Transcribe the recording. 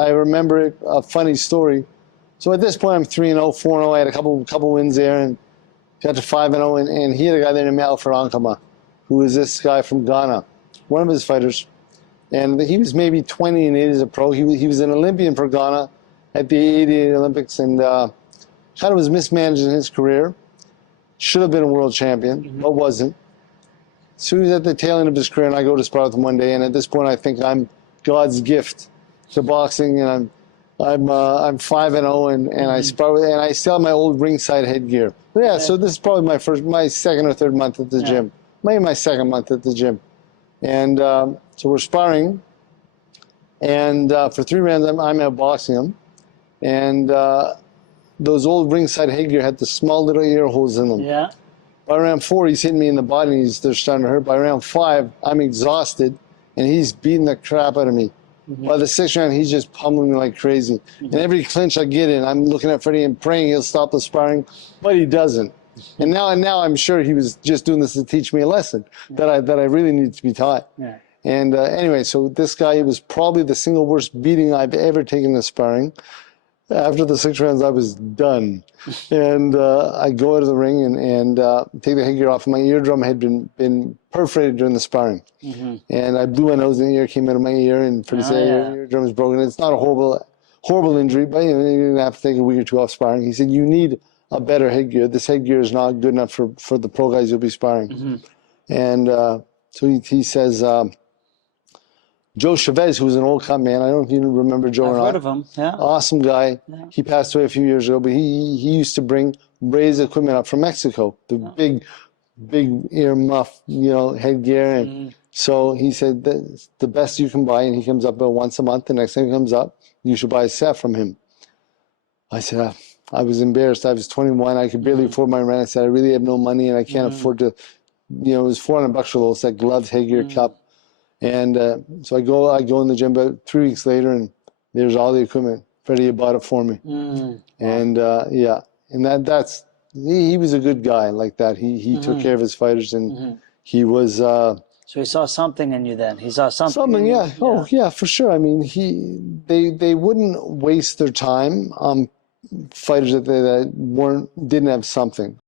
I remember a funny story. So at this point, I'm 3-0, 4-0. I had a couple wins there and got to 5-0. And he had a guy there named Alfred Ankama, who is this guy from Ghana, one of his fighters. And he was maybe 20 and 8 as a pro. He was an Olympian for Ghana at the 88 Olympics and kind of was mismanaged in his career. Should have been a world champion, but wasn't. So he was at the tail end of his career, and I go to spar with him one day. And at this point, I think I'm God's gift to boxing, and I'm 5-0, and I spar with, and I still have my old ringside headgear. But yeah, so this is probably my second or third month at the gym, maybe my second month at the gym, and so we're sparring, and for 3 rounds I'm outboxing him, and those old ringside headgear had the small little ear holes in them. Yeah. By round 4, he's hitting me in the body, and they're starting to hurt. By round 5, I'm exhausted, and he's beating the crap out of me. By the 6th round, he's just pummeling me like crazy. And every clinch I get in, I'm looking at Freddie and praying he'll stop the sparring, but he doesn't. And now I'm sure he was just doing this to teach me a lesson that I really need to be taught. Yeah. And anyway, so this guy, it was probably the single worst beating I've ever taken in sparring. After the 6 rounds, I was done. And I go out of the ring and take the headgear off. My eardrum had been perforated during the sparring. And I blew my nose and the ear came out of my ear, and for say your eardrum is broken. It's not a horrible injury, but you're going to have to take a week or 2 off sparring. He said, you need a better headgear. This headgear is not good enough for the pro guys you'll be sparring. And so he says, Joe Chavez, who was an old cut man. I don't know if you remember Joe or not. I've heard of him, yeah. Awesome guy. Yeah. He passed away a few years ago, but he used to bring raised equipment up from Mexico, the big ear muff, headgear. And so he said, that's the best you can buy, and he comes up about once a month. The next time he comes up, you should buy a set from him. I said, I was embarrassed. I was 21. I could barely afford my rent. I said, I really have no money, and I can't afford to, it was $400 for a little set, gloves, headgear, cup. And so I go in the gym about 3 weeks later, and there's all the equipment. Freddie had bought it for me. And and that's he was a good guy like that. He took care of his fighters, and he was. So he saw something in you then. He saw something. Something, yeah. Oh, yeah, for sure. I mean, they wouldn't waste their time on fighters that didn't have something.